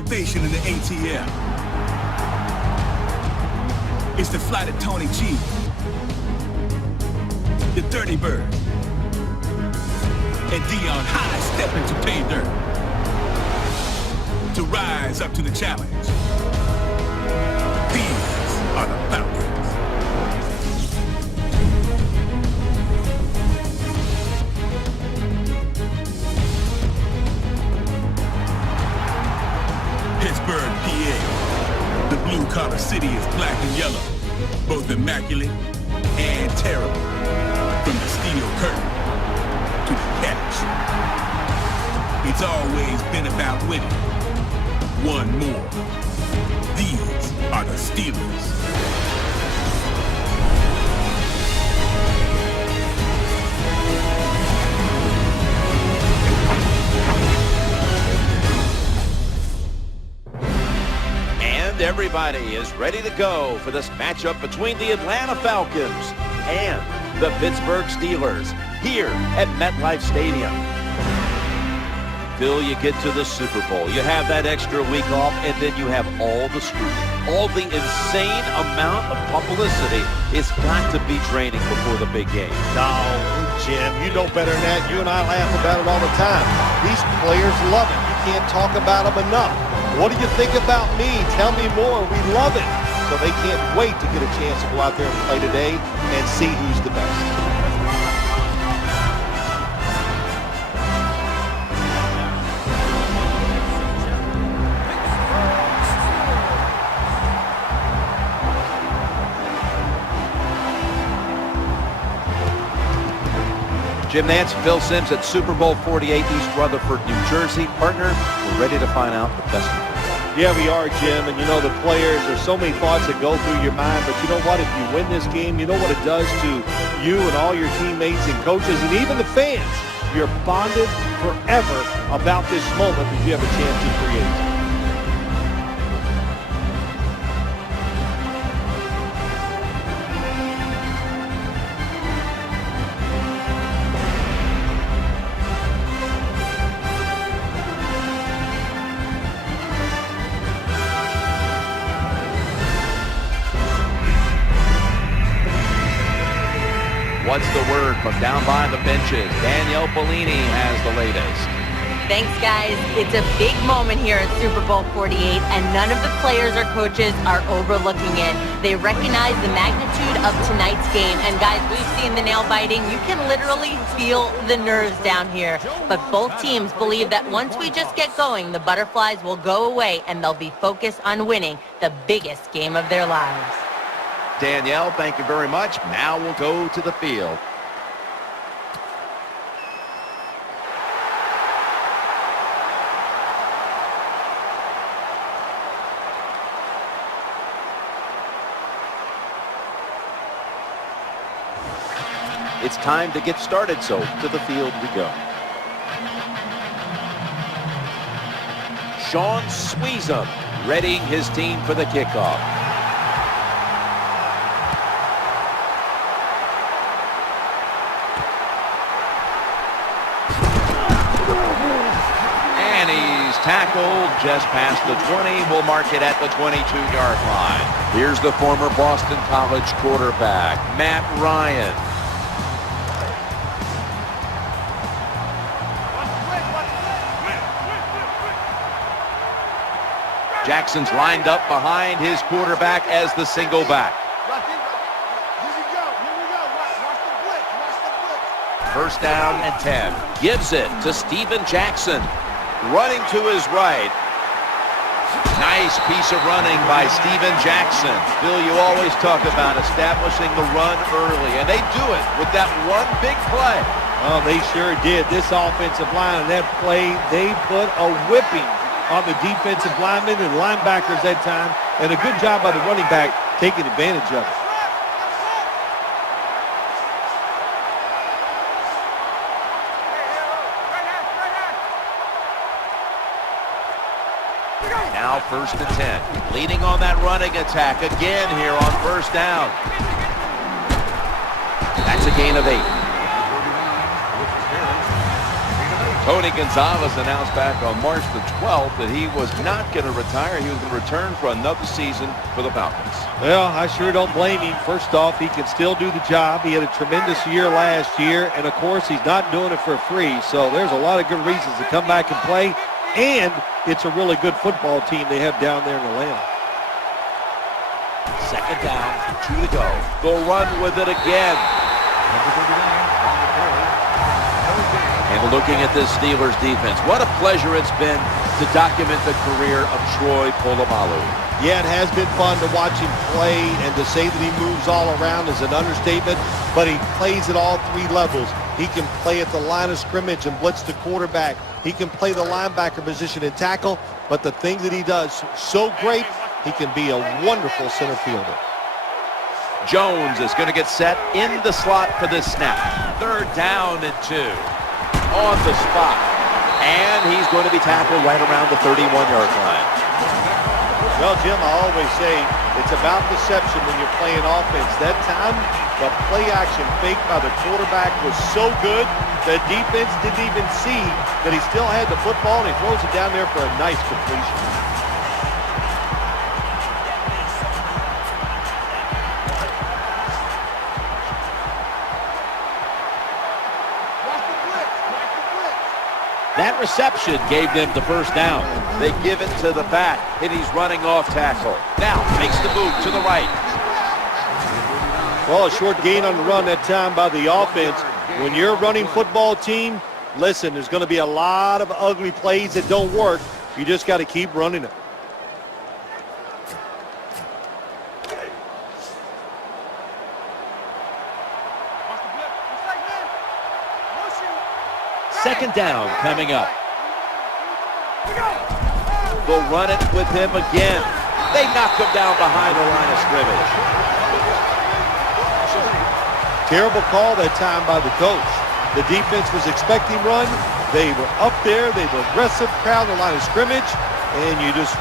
elevation in the ATL. It's the flight of Tony G, the Dirty Bird, and Dion High step into pay dirt to rise up to the challenge. These are the Falcons. Pittsburgh, PA. The blue-collar city is black and yellow, both immaculate and terrible. From the steel curtain to the catch. It's always been about winning. One more. These are the Steelers. And everybody is ready to go for this matchup between the Atlanta Falcons and the Pittsburgh Steelers here at MetLife Stadium. Till you get to the Super Bowl, you have that extra week off, and then you have all the scrutiny. All the insane amount of publicity is got to be draining before the big game. No, Jim, you know better than that. You and I laugh about it all the time. These players love it. You can't talk about them enough. What do you think about me? Tell me more. We love it. So they can't wait to get a chance to go out there and play today and see who's the best. Jim Nance, Phil Simms at Super Bowl 48, East Rutherford, New Jersey. Partner, we're ready to find out the best. Yeah, we are, Jim. And you know, the players, there's so many thoughts that go through your mind. But you know what? If you win this game, you know what it does to you and all your teammates and coaches and even the fans. You're bonded forever about this moment that you have a chance to create. What's the word from down by the benches? Danielle Bellini has the latest. Thanks, guys. It's a big moment here at Super Bowl 48, and none of the players or coaches are overlooking it. They recognize the magnitude of tonight's game, and guys, we've seen the nail biting. You can literally feel the nerves down here, but both teams believe that once we just get going, the butterflies will go away, and they'll be focused on winning the biggest game of their lives. Danielle, thank you very much. Now we'll go to the field. It's time to get started, so to the field we go. Sean Sweezum readying his team for the kickoff. Tackled just past the 20. We'll mark it at the 22-yard line. Here's the former Boston College quarterback, Matt Ryan. Jackson's lined up behind his quarterback as the single back. First down and 10. Gives it to Steven Jackson. Running to his right. Nice piece of running by Steven Jackson. Bill, you always talk about establishing the run early, and they do it with that one big play. Oh, they sure did. This offensive line and that play, they put a whipping on the defensive linemen and linebackers that time, and a good job by the running back taking advantage of it. Now first and 10. Leading on that running attack again here on first down. That's a gain of 8. Tony Gonzalez announced back on March the 12th that he was not going to retire. He was going to return for another season for the Falcons. Well, I sure don't blame him. First off, he can still do the job. He had a tremendous year last year, and of course, he's not doing it for free. So there's a lot of good reasons to come back and play, and it's a really good football team they have down there in Atlanta. Second down, 2 to go. They'll run with it again. And looking at this Steelers defense, what a pleasure it's been to document the career of Troy Polamalu. Yeah, it has been fun to watch him play, and to say that he moves all around is an understatement, but he plays at all 3 levels. He can play at the line of scrimmage and blitz the quarterback. He can play the linebacker position and tackle, but the thing that he does so great, he can be a wonderful center fielder. Jones is going to get set in the slot for this snap. Third down and 2. On the spot. And he's going to be tackled right around the 31-yard line. Well, Jim, I always say it's about deception when you're playing offense. That time, the play action fake by the quarterback was so good, the defense didn't even see that he still had the football, and he throws it down there for a nice completion. That reception gave them the first down. They give it to the back, and he's running off tackle. Now makes the move to the right. Well, a short gain on the run that time by the offense. When you're a running football team, listen, there's going to be a lot of ugly plays that don't work. You just got to keep running it. Second down coming up. They'll run it with him again. They knock him down behind the line of scrimmage. Terrible call that time by the coach. The defense was expecting run. They were up there. They were aggressive, crowd the line of scrimmage, and you just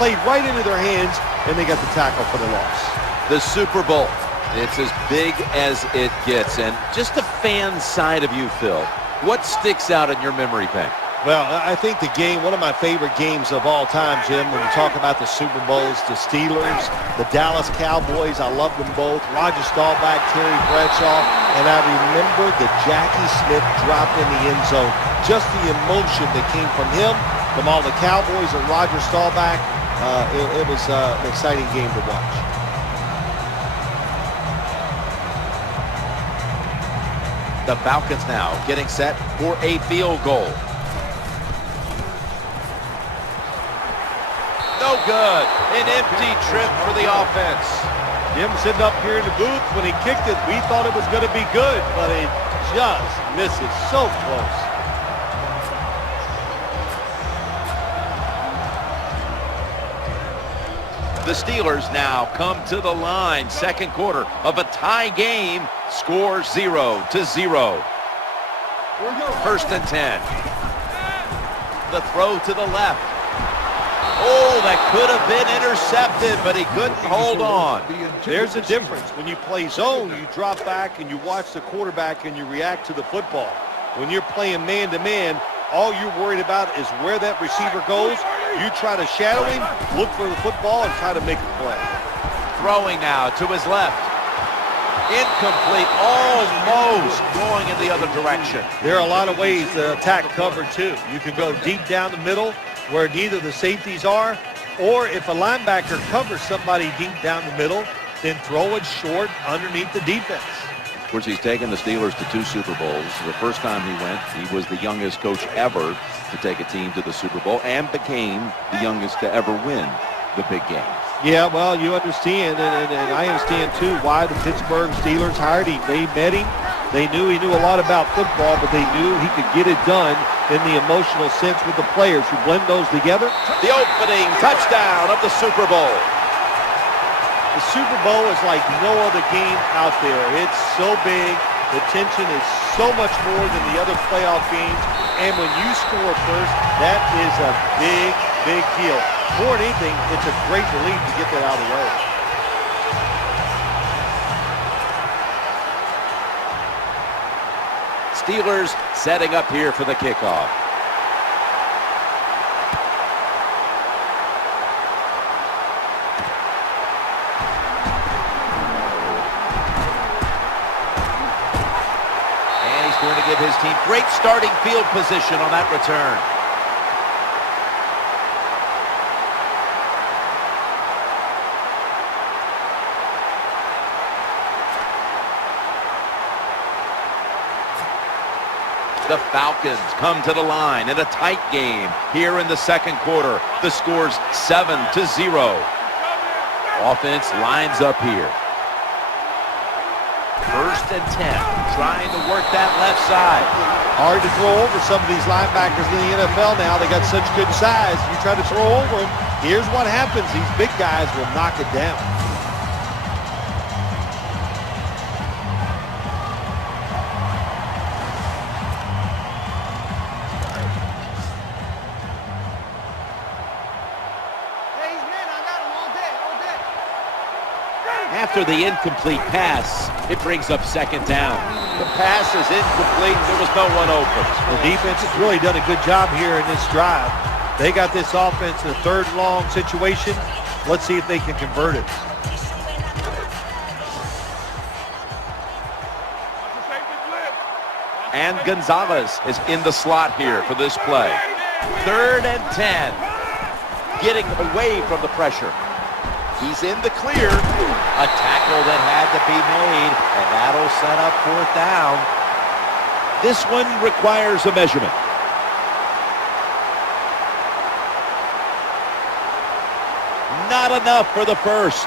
played right into their hands, and they got the tackle for the loss. The Super Bowl. It's as big as it gets. And just the fan side of you, Phil, what sticks out in your memory bank? Well, I think the game, one of my favorite games of all time, Jim, when we talk about the Super Bowls, the Steelers, the Dallas Cowboys, I love them both. Roger Staubach, Terry Bradshaw, and I remember the Jackie Smith drop in the end zone. Just the emotion that came from him, from all the Cowboys and Roger Staubach. It was an exciting game to watch. The Falcons now getting set for a field goal. No good. An empty trip for the offense. Jim sitting up here in the booth, when he kicked it, we thought it was going to be good, but it just misses so close. The Steelers now come to the line. Second quarter of a tie game. Score 0-0. First and 10. The throw to the left. Oh, that could have been intercepted, but he couldn't hold on. There's a difference. When you play zone, you drop back and you watch the quarterback and you react to the football. When you're playing man-to-man, all you're worried about is where that receiver goes. You try to shadow him, look for the football, and try to make a play. Throwing now to his left. Incomplete, almost going in the other direction. There are a lot of ways to attack cover, too. You can go deep down the middle where neither the safeties are, or if a linebacker covers somebody deep down the middle, then throw it short underneath the defense. Of course, he's taken the Steelers to 2 Super Bowls. The first time he went, he was the youngest coach ever to take a team to the Super Bowl and became the youngest to ever win the big game. Yeah, well, you understand, and I understand, too, why the Pittsburgh Steelers hired him. They met him. They knew he knew a lot about football, but they knew he could get it done in the emotional sense with the players. You blend those together. The opening touchdown of the Super Bowl. The Super Bowl is like no other game out there. It's so big. The tension is so much more than the other playoff games. And when you score first, that is a big, big deal. More than anything, it's a great relief to get that out of the way. Steelers setting up here for the kickoff. give his team great starting field position on that return. The Falcons come to the line in a tight game here in the second quarter. The score's 7-0. Offense lines up here. 1st and 10, trying to work that left side. Hard to throw over some of these linebackers in the NFL now. They got such good size. You try to throw over them, here's what happens. These big guys will knock it down. After the incomplete pass, it brings up 2nd down. The pass is incomplete. There was no one open. The defense has really done a good job here in this drive. They got this offense in a 3rd and long situation. Let's see if they can convert it. And Gonzalez is in the slot here for this play. 3rd and 10. Getting away from the pressure. He's in the clear. A tackle that had to be made, and that'll set up 4th down. This one requires a measurement. Not enough for the first.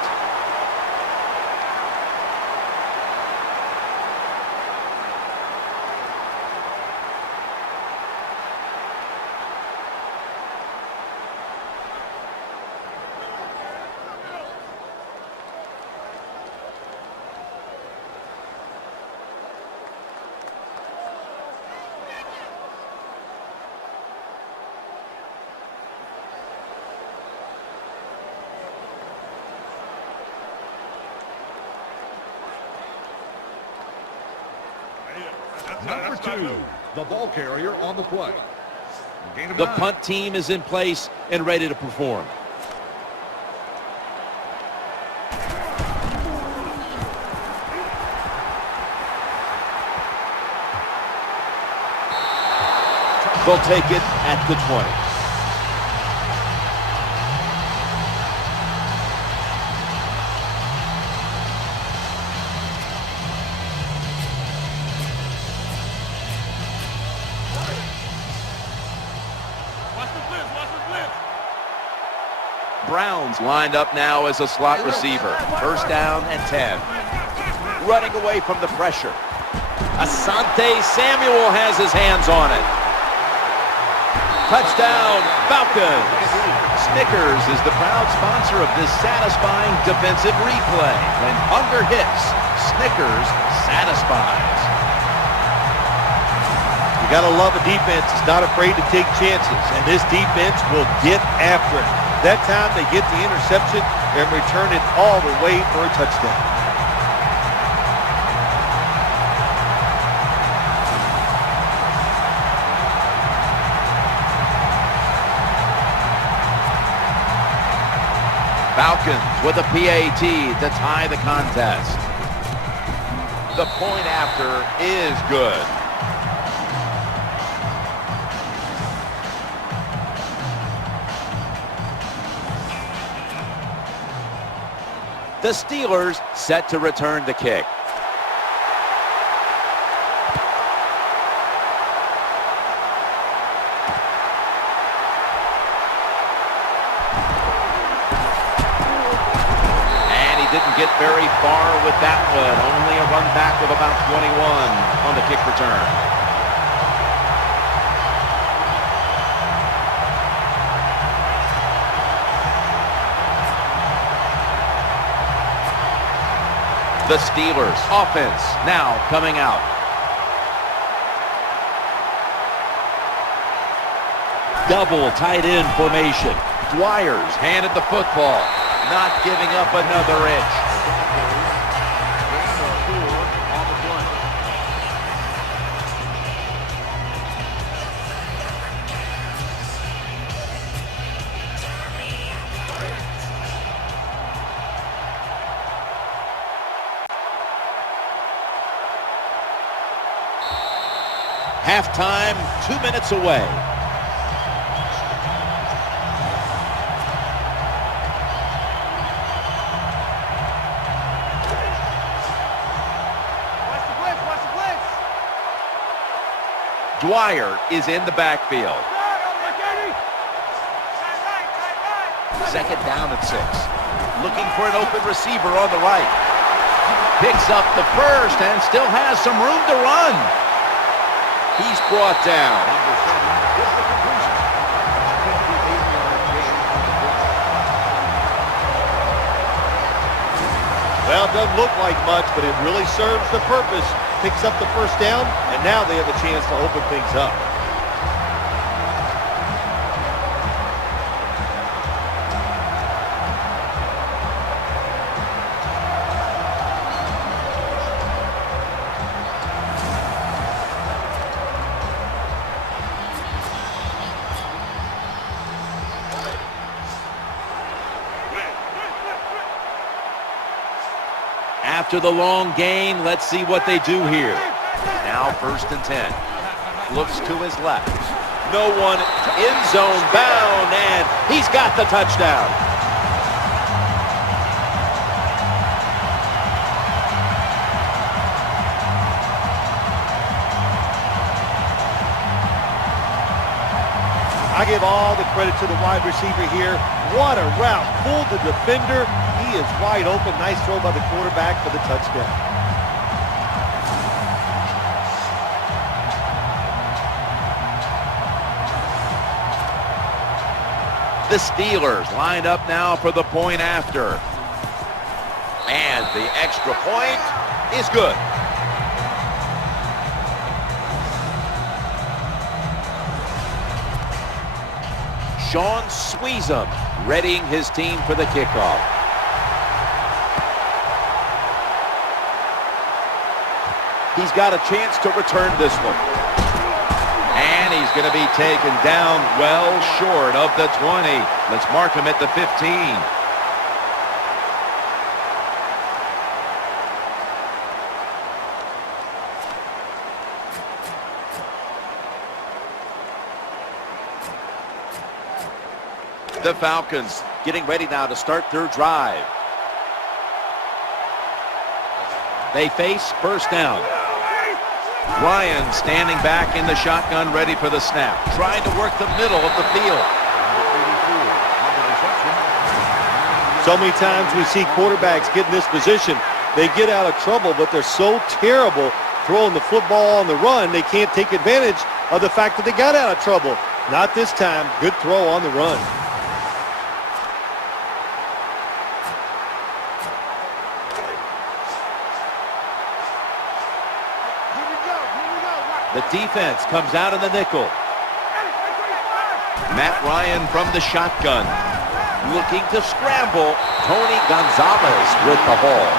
Number 2, the ball carrier on the play. The punt team is in place and ready to perform. They'll take it at the 20. Browns lined up now as a slot receiver. 1st down and 10. Running away from the pressure. Asante Samuel has his hands on it. Touchdown, Falcons. Snickers is the proud sponsor of this satisfying defensive replay. When hunger hits, Snickers satisfies. You got to love a defense that's not afraid to take chances, and this defense will get after it. That time they get the interception and return it all the way for a touchdown. Falcons with a PAT to tie the contest. The point after is good. The Steelers set to return the kick. And he didn't get very far with that one. Only a run back of about 21 on the kick return. The Steelers offense now coming out. Double tight end formation. Dwyer's handed the football, not giving up another inch. Halftime, 2 minutes away. Dwyer is in the backfield. Second down and 6. Looking for an open receiver on the right. Picks up the first and still has some room to run. He's brought down. Well, it doesn't look like much, but it really serves the purpose. Picks up the first down, and now they have a chance to open things up. After the long gain, let's see what they do here. Now 1st and 10. Looks to his left. No one, end zone bound, and he's got the touchdown. I give all the credit to the wide receiver here. What a route. Fooled the defender. He is wide open. Nice throw by the quarterback for the touchdown. The Steelers line up now for the point after. And the extra point is good. Sean Sweezum readying his team for the kickoff. He's got a chance to return this one. And he's going to be taken down well short of the 20. Let's mark him at the 15. The Falcons getting ready now to start their drive. They face 1st down. Ryan standing back in the shotgun, ready for the snap. Trying to work the middle of the field. So many times we see quarterbacks get in this position. They get out of trouble, but they're so terrible throwing the football on the run, they can't take advantage of the fact that they got out of trouble. Not this time. Good throw on the run. The defense comes out in the nickel. Matt Ryan from the shotgun. Looking to scramble. Tony Gonzalez with the ball.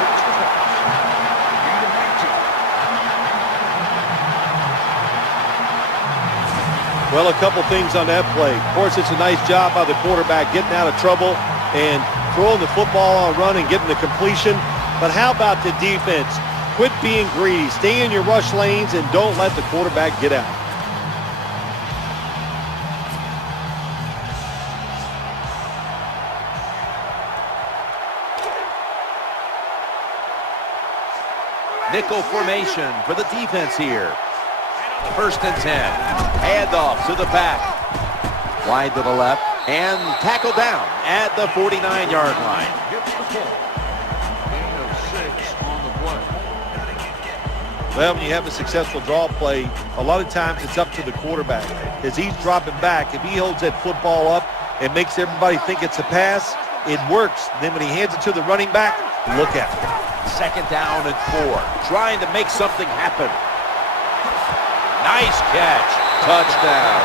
Well, a couple things on that play. Of course, it's a nice job by the quarterback getting out of trouble and throwing the football on run and getting the completion. But how about the defense? Quit being greedy. Stay in your rush lanes and don't let the quarterback get out. Nickel formation for the defense here. 1st and 10. Handoff to the back. Wide to the left. And tackle down at the 49-yard line. Gets the ball. Gain of 6 on the play. Well, when you have a successful draw play, a lot of times it's up to the quarterback. As he's dropping back, if he holds that football up and makes everybody think it's a pass, it works. Then when he hands it to the running back, look out. 2nd down and 4. Trying to make something happen. Nice catch. Touchdown.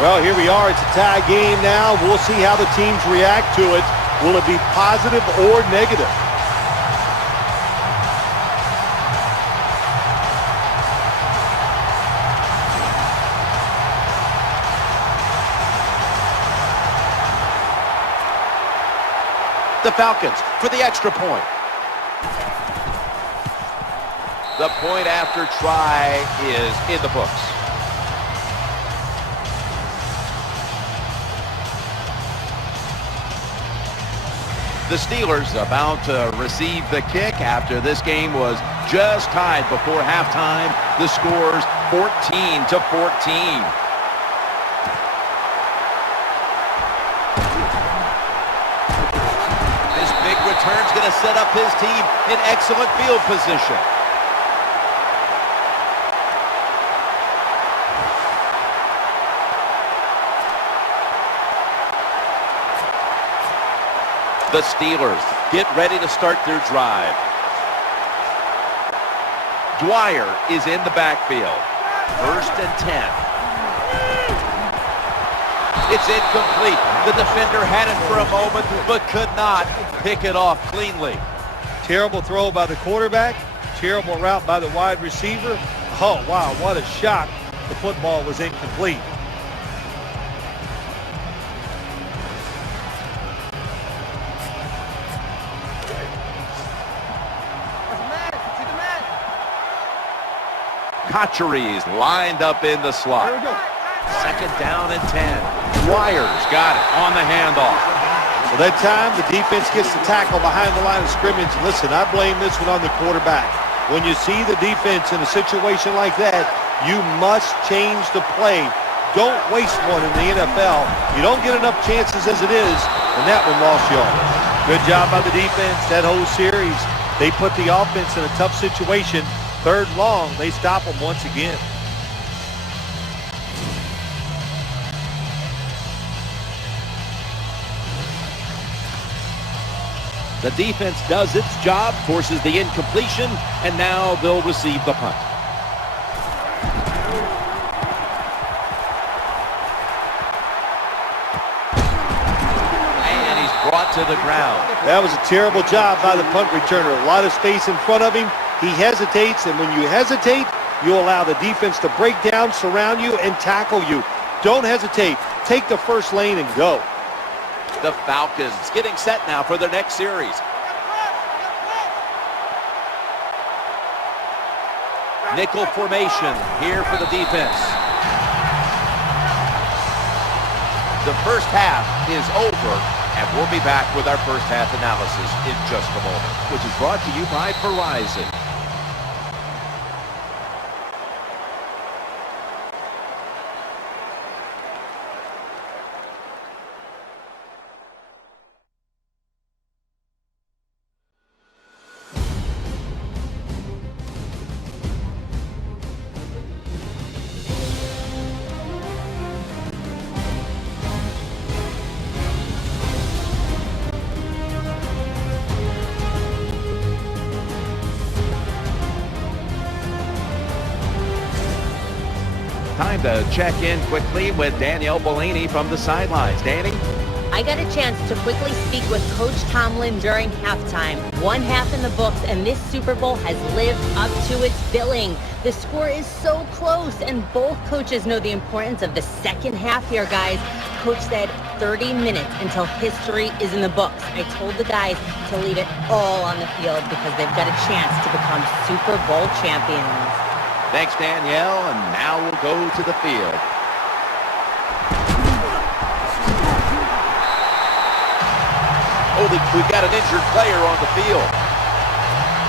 Well, here we are. It's a tie game now. We'll see how the teams react to it. Will it be positive or negative? the Falcons for the extra point. The point after try is in the books. The Steelers about to receive the kick after this game was just tied before halftime. The score's 14-14. This big return's going to set up his team in excellent field position. The Steelers get ready to start their drive. Dwyer is in the backfield. 1st and 10. It's incomplete. The defender had it for a moment, but could not pick it off cleanly. Terrible throw by the quarterback. Terrible route by the wide receiver. Oh, wow, what a shot. The football was incomplete. Cotcheries lined up in the slot. 2nd down and 10. Dwyer's got it on the handoff. Well, that time the defense gets the tackle behind the line of scrimmage. Listen, I blame this one on the quarterback. When you see the defense in a situation like that, you must change the play. Don't waste one in the NFL. You don't get enough chances as it is, and that one lost yards. Good job by the defense that whole series. They put the offense in a tough situation. 3rd long, they stop them once again. The defense does its job, forces the incompletion, and now they'll receive the punt. And he's brought to the ground. That was a terrible job by the punt returner. A lot of space in front of him. He hesitates, and when you hesitate, you allow the defense to break down, surround you, and tackle you. Don't hesitate. Take the first lane and go. The Falcons getting set now for their next series. Nickel formation here for the defense. The first half is over, and we'll be back with our first half analysis in just a moment, which is brought to you by Verizon. Time to check in quickly with Danielle Bellini from the sidelines. Danny? I got a chance to quickly speak with Coach Tomlin during halftime. 1 half in the books, and this Super Bowl has lived up to its billing. The score is so close, and both coaches know the importance of the second half here, guys. Coach said 30 minutes until history is in the books. I told the guys to leave it all on the field because they've got a chance to become Super Bowl champions. Thanks, Danielle, and now we'll go to the field. Oh, we've got an injured player on the field.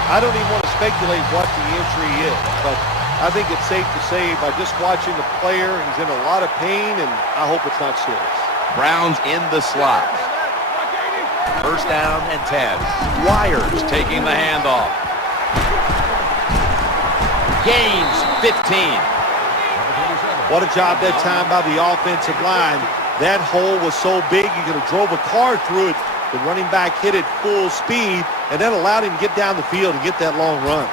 I don't even want to speculate what the injury is, but I think it's safe to say by just watching the player, he's in a lot of pain, and I hope it's not serious. Browns in the slot. 1st down and 10. Dwyer's taking the handoff. Gains 15. What a job that time by the offensive line. That hole was so big you could have drove a car through it. The running back hit it full speed, and that allowed him to get down the field and get that long run.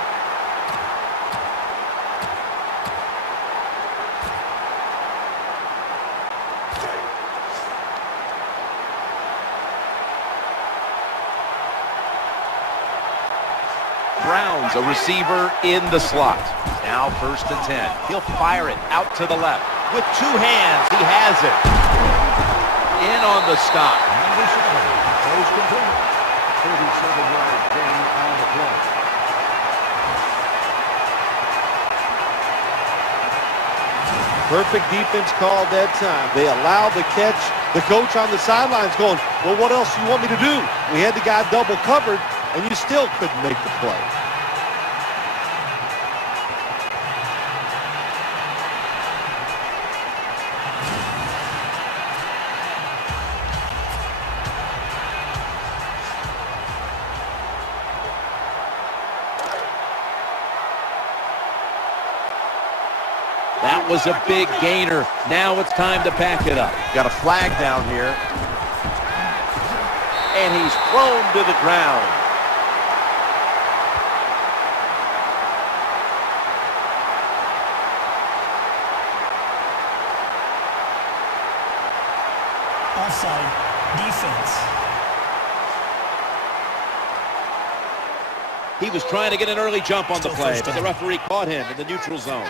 Browns, a receiver in the slot. Now 1st and 10. He'll fire it out to the left. With 2 hands, he has it. In on the stop. Perfect defense call that time. They allowed the catch. The coach on the sidelines going, well, what else do you want me to do? We had the guy double covered, and you still couldn't make the play. That was a big gainer. Now it's time to pack it up. Got a flag down here. And he's thrown to the ground. Offside. Defense. He was trying to get an early jump on the play, but the referee caught him in the neutral zone.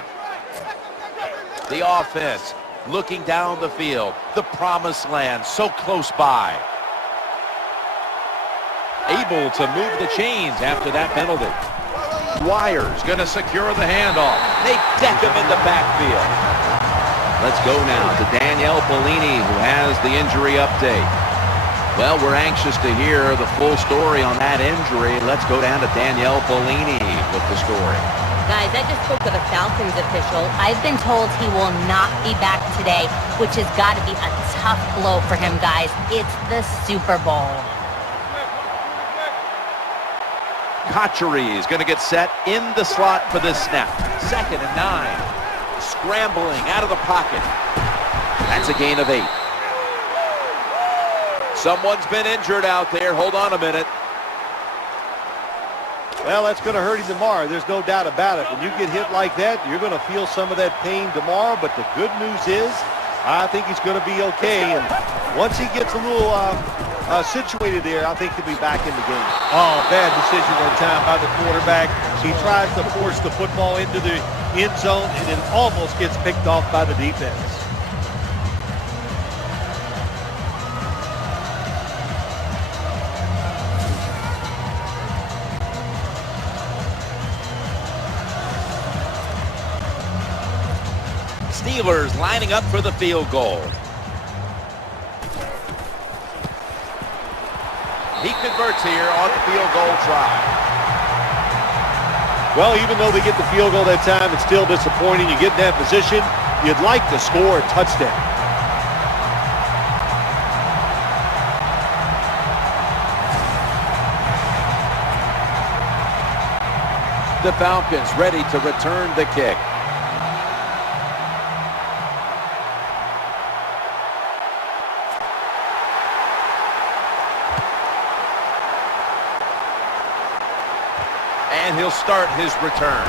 The offense looking down the field. The promised land so close by. Able to move the chains after that penalty. Dwyer's going to secure the handoff. They deck him in the backfield. Let's go now to Danielle Bellini, who has the injury update. Well, we're anxious to hear the full story on that injury. Let's go down to Danielle Bellini with the story. Guys, I just spoke with a Falcons official. I've been told he will not be back today, which has got to be a tough blow for him, guys. It's the Super Bowl. Kotchery is going to get set in the slot for this snap. 2nd and 9. Scrambling out of the pocket. That's a gain of 8. Someone's been injured out there. Hold on a minute. Well, that's going to hurt him tomorrow. There's no doubt about it. When you get hit like that, you're going to feel some of that pain tomorrow. But the good news is, I think he's going to be okay. And once he gets a little situated there, I think he'll be back in the game. Oh, bad decision that time by the quarterback. He tries to force the football into the end zone, and it almost gets picked off by the defense. Steelers lining up for the field goal. He converts here on the field goal try. Well, even though they get the field goal that time, it's still disappointing. You get in that position, you'd like to score a touchdown. The Falcons ready to return the kick. And he'll start his return.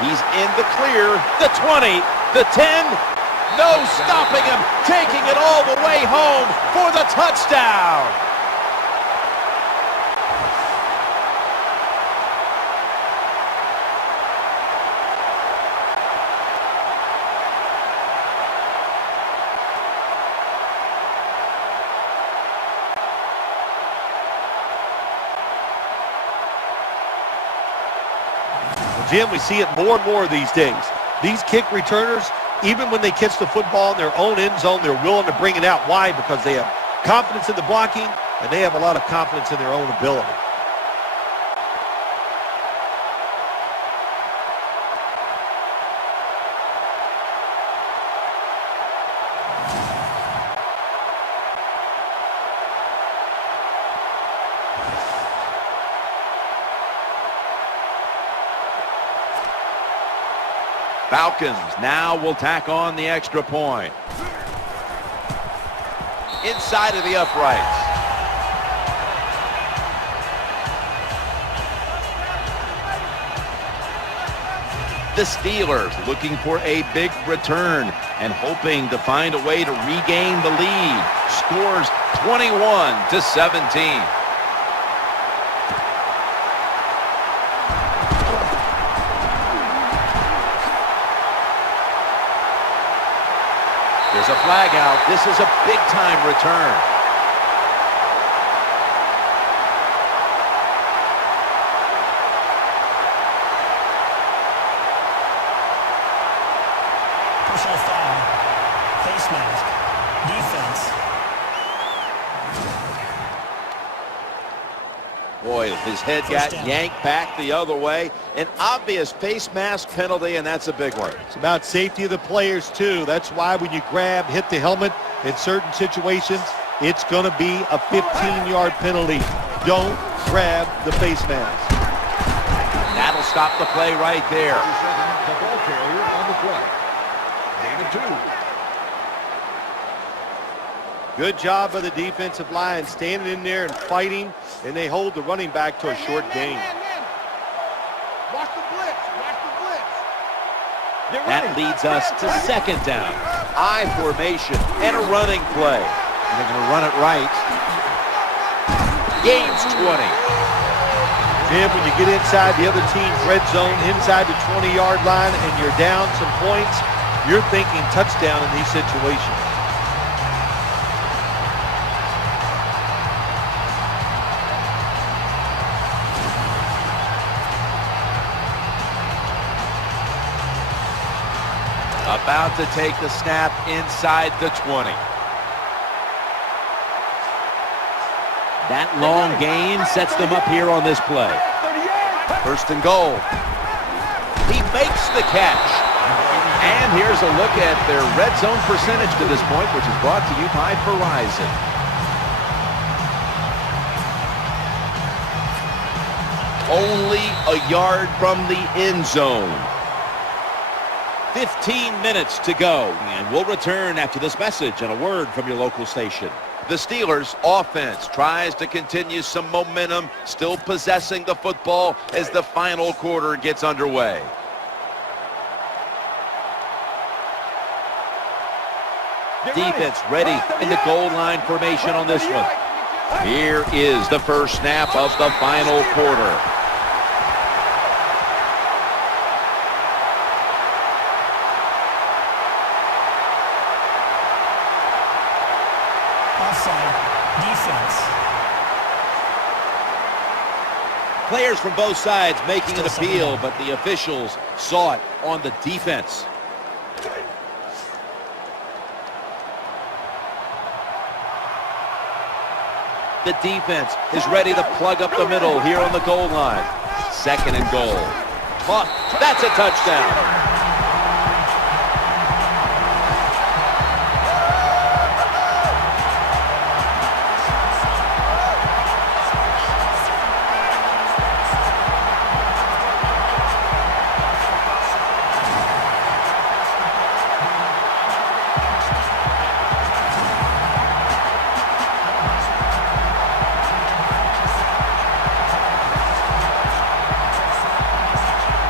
He's in the clear. The 20, the 10. No stopping him. Taking it all the way home for the touchdown. Jim, we see it more and more these days. These kick returners, even when they catch the football in their own end zone, they're willing to bring it out. Why? Because they have confidence in the blocking, and they have a lot of confidence in their own ability. Falcons now will tack on the extra point. Inside of the uprights. The Steelers looking for a big return and hoping to find a way to regain the lead. Scores 21-17. There's a flag out. This is a big-time return. Boy, his head got yanked back the other way. An obvious face mask penalty, and that's a big one. It's about safety of the players, too. That's why when you grab, hit the helmet in certain situations, it's going to be a 15-yard penalty. Don't grab the face mask. That'll stop the play right there. The ball carrier on the play. Gain of 2. Good job by the defensive line, standing in there and fighting, and they hold the running back to a short gain. Watch the blitz. Watch the blitz. That leads us to second down. I formation and a running play. And they're going to run it right. Gains 20. Jim, when you get inside the other team's red zone, inside the 20-yard line, and you're down some points, you're thinking touchdown in these situations. About to take the snap inside the 20. That long gain sets them up here on this play. First and goal. He makes the catch. And here's a look at their red zone percentage to this point, which is brought to you by Verizon. Only a yard from the end zone. 15 minutes to go, and we'll return after this message and a word from your local station. The Steelers' offense tries to continue some momentum, still possessing the football as the final quarter gets underway. Defense ready in the goal line formation on this one. Here is the first snap of the final quarter. Defense. Players from both sides making an appeal, but the officials saw it on the defense. The defense is ready to plug up the middle here on the goal line. Second and goal. That's a touchdown.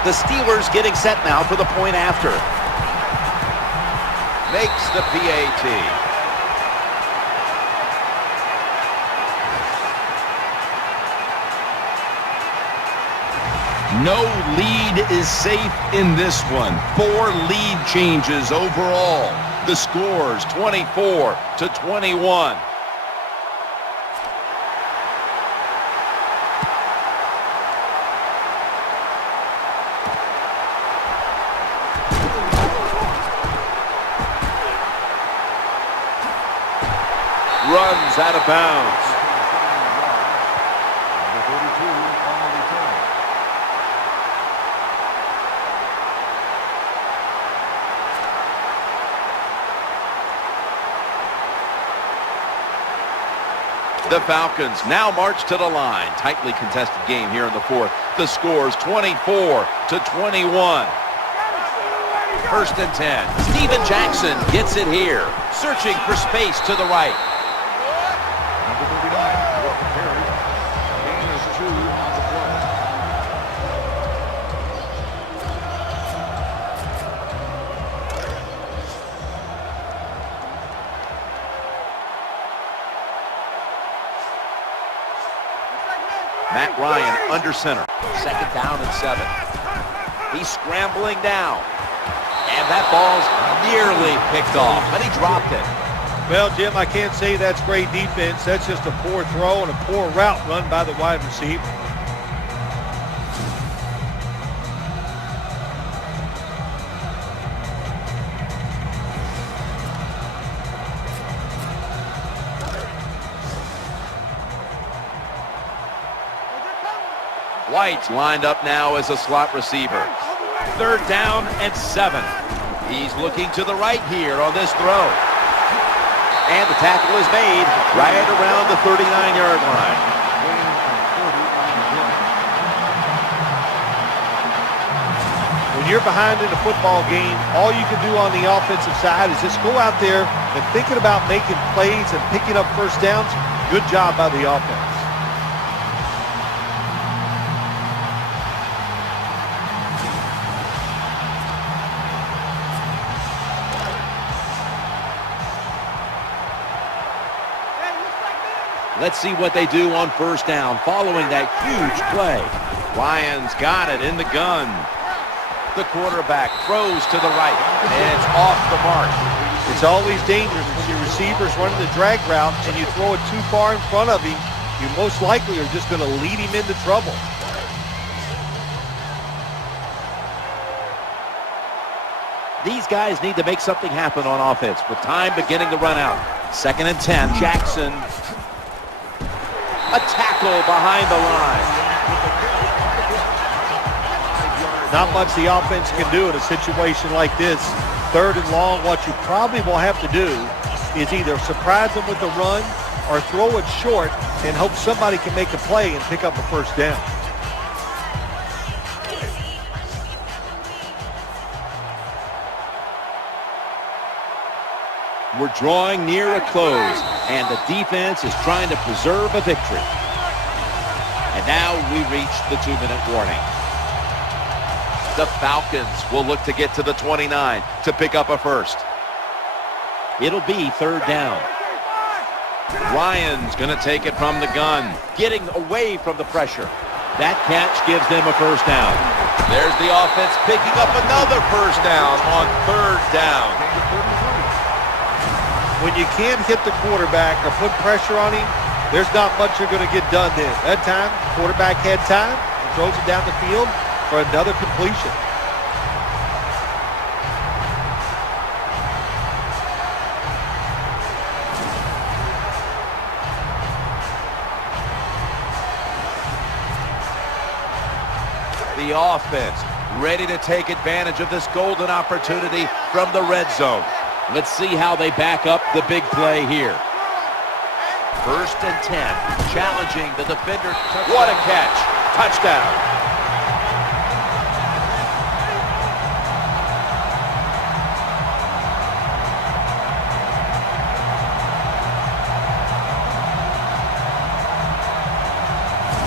The Steelers getting set now for the point after. Makes the PAT. No lead is safe in this one. 4 lead changes overall. The score's 24-21. Runs out of bounds. Number 32 on the return. The Falcons now march to the line. Tightly contested game here in the fourth. The score's 24-21. First and 10. Steven Jackson gets it here. Searching for space to the right. Number 39, work the carry. Gain is 2 on the play. Matt Ryan under center. Second down and 7. He's scrambling down. And that ball's nearly picked off, but he dropped it. Well, Jim, I can't say that's great defense. That's just a poor throw and a poor route run by the wide receiver. White's lined up now as a slot receiver. 3rd down and 7. He's looking to the right here on this throw. And the tackle is made right around the 39-yard line. When you're behind in a football game, all you can do on the offensive side is just go out there and thinking about making plays and picking up first downs. Good job by the offense. Let's see what they do on 1st down following that huge play. Lions got it in the gun. The quarterback throws to the right, and it's off the mark. It's always dangerous when your receiver's running the drag route and you throw it too far in front of him. You most likely are just going to lead him into trouble. These guys need to make something happen on offense with time beginning to run out. 2nd and 10. Jackson. A tackle behind the line. Not much the offense can do in a situation like this. 3rd and long, what you probably will have to do is either surprise them with a run or throw it short and hope somebody can make a play and pick up a 1st down. We're drawing near a close, and the defense is trying to preserve a victory. And now we reach the 2-minute warning. The Falcons will look to get to the 29 to pick up a 1st. It'll be 3rd down. Ryan's going to take it from the gun, getting away from the pressure. That catch gives them a 1st down. There's the offense picking up another 1st down on 3rd down. When you can't hit the quarterback or put pressure on him, there's not much you're going to get done then. That time, quarterback had time and throws it down the field for another completion. The offense ready to take advantage of this golden opportunity from the red zone. Let's see how they back up the big play here. 1st and 10, challenging the defender. What a catch. Touchdown.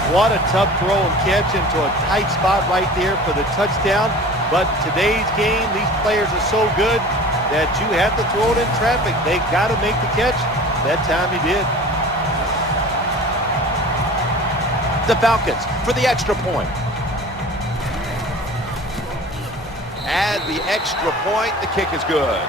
What a tough throw and catch into a tight spot right there for the touchdown. But today's game, these players are so good that you have to throw it in traffic. They got to make the catch. That time he did. The Falcons for the extra point. Add the extra point. The kick is good.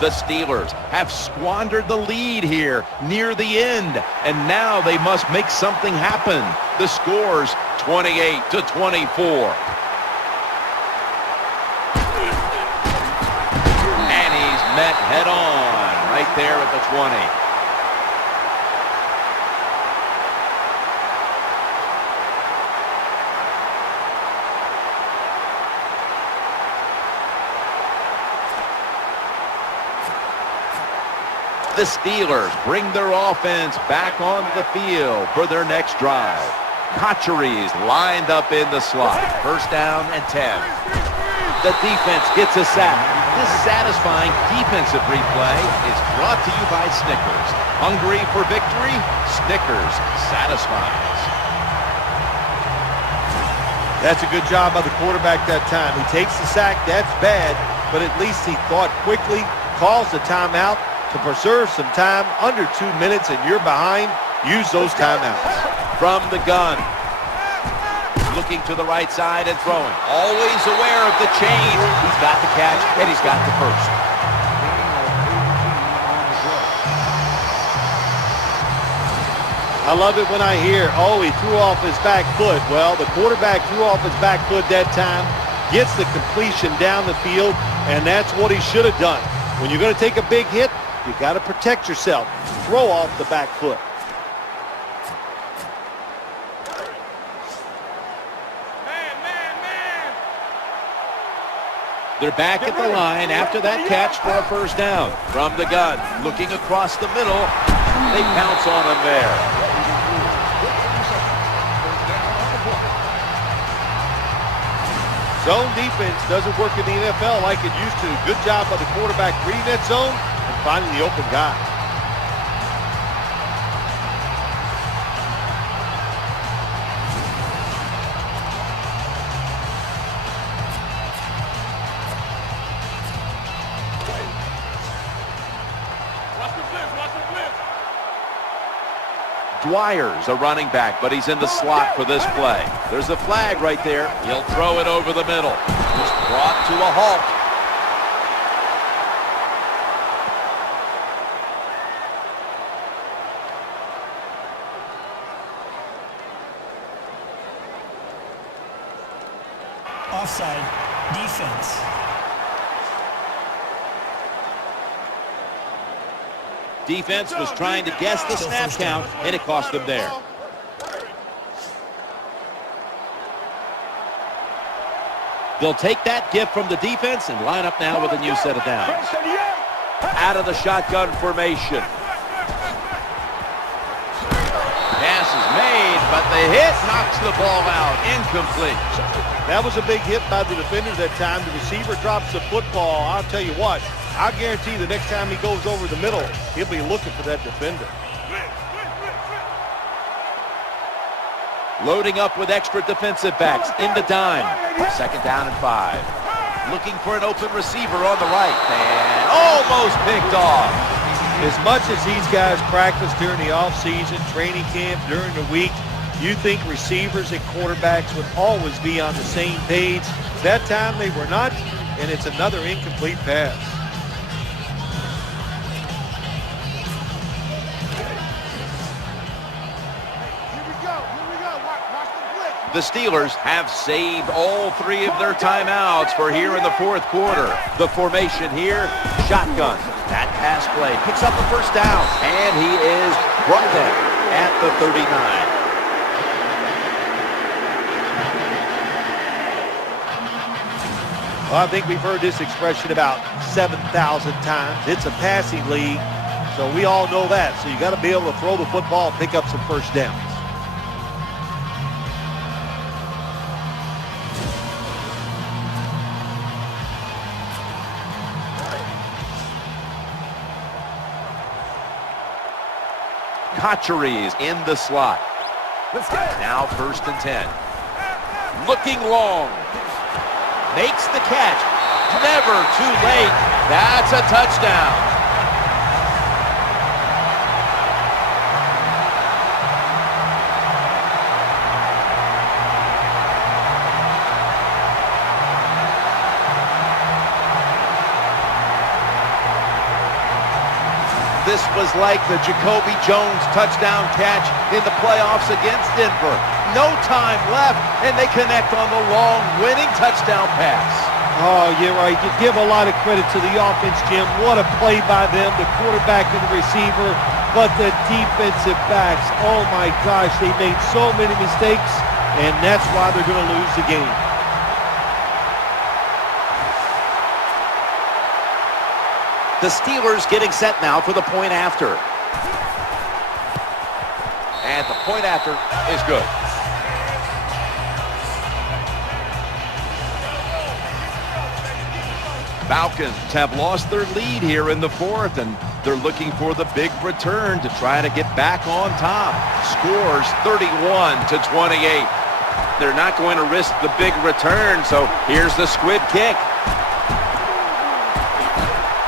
The Steelers have squandered the lead here near the end, and now they must make something happen. The score's 28-24. And he's met head on right there at the 20. The Steelers bring their offense back onto the field for their next drive. Kochery's lined up in the slot. 1st down and 10. The defense gets a sack. This satisfying defensive replay is brought to you by Snickers. Hungry for victory? Snickers satisfies. That's a good job by the quarterback that time. He takes the sack. That's bad, but at least he thought quickly, calls the timeout to preserve some time. Under 2 minutes and you're behind. Use those timeouts. From the gun. Looking to the right side and throwing. Always aware of the chain. He's got the catch and he's got the 1st. I love it when I hear, oh, he threw off his back foot. Well, the quarterback threw off his back foot that time, gets the completion down the field, and that's what he should have done. When you're going to take a big hit, You got to protect yourself. Throw off the back foot. They're back at the line after that catch for a first down. From the gun, looking across the middle. They pounce on him there. Zone defense doesn't work in the NFL like it used to. Good job by the quarterback reading that zone and finding the open guy. Dwyer's a running back, but he's in the slot for this play. There's a flag right there. He'll throw it over the middle. Just brought to a halt. Offside. Defense. Defense was trying to guess the snap count, and it cost them there. They'll take that gift from the defense and line up now with a new set of downs. Out of the shotgun formation. Pass is made, but the hit knocks the ball out. Incomplete. That was a big hit by the defenders that time. The receiver drops the football. I'll tell you what, I guarantee the next time he goes over the middle, he'll be looking for that defender. Loading up with extra defensive backs in the dime. Second down and 5. Looking for an open receiver on the right. And almost picked off. As much as these guys practice during the offseason, training camp, during the week, you think receivers and quarterbacks would always be on the same page. That time they were not, and it's another incomplete pass. The Steelers have saved all 3 of their timeouts for here in the fourth quarter. The formation here, shotgun. That pass play picks up a first down, and he is brought down at the 39. Well, I think we've heard this expression about 7,000 times. It's a passing league, so we all know that. So you got to be able to throw the football and pick up some first downs. Cotchery is in the slot. Now first and 10. Looking long. Makes the catch. Never too late. That's a touchdown. This was like the Jacoby Jones touchdown catch in the playoffs against Denver. No time left, and they connect on the long winning touchdown pass. Oh, you're right. You give a lot of credit to the offense, Jim. What a play by them, the quarterback and the receiver. But the defensive backs, oh my gosh, they made so many mistakes, and that's why they're going to lose the game. The Steelers getting set now for the point after. And the point after is good. Falcons have lost their lead here in the fourth, and they're looking for the big return to try to get back on top. Scores 31-28. They're not going to risk the big return, so here's the squib kick.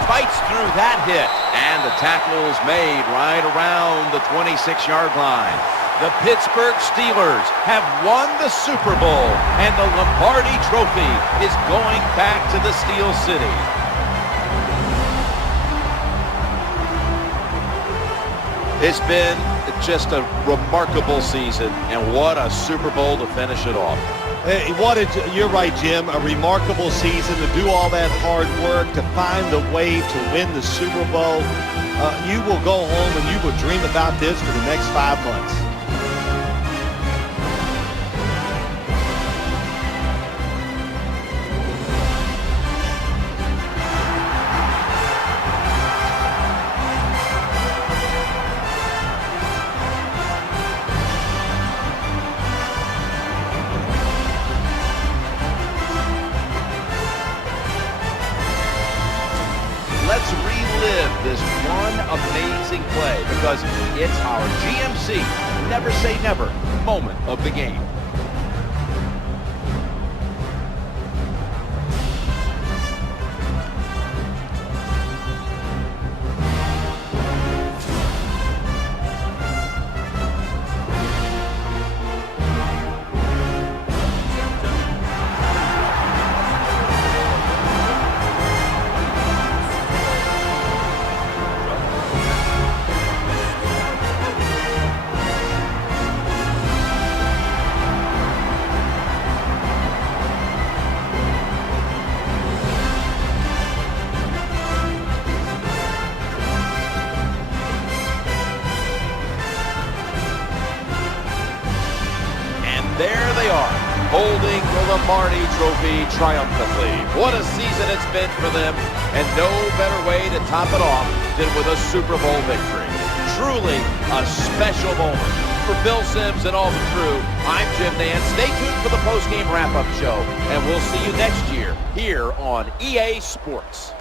Fights through that hit, and the tackle's made right around the 26-yard line. The Pittsburgh Steelers have won the Super Bowl, and the Lombardi Trophy is going back to the Steel City. It's been just a remarkable season, and what a Super Bowl to finish it off. Hey, you're right, Jim. A remarkable season to do all that hard work, to find the way to win the Super Bowl. You will go home and you will dream about this for the next 5 months. Let's relive this one amazing play because it's our GMC Never Say Never moment of the game. There they are, holding the Lombardi Trophy triumphantly. What a season it's been for them, and no better way to top it off than with a Super Bowl victory. Truly a special moment. For Bill Sims and all the crew, I'm Jim Nance. Stay tuned for the post-game wrap-up show, and we'll see you next year here on EA Sports.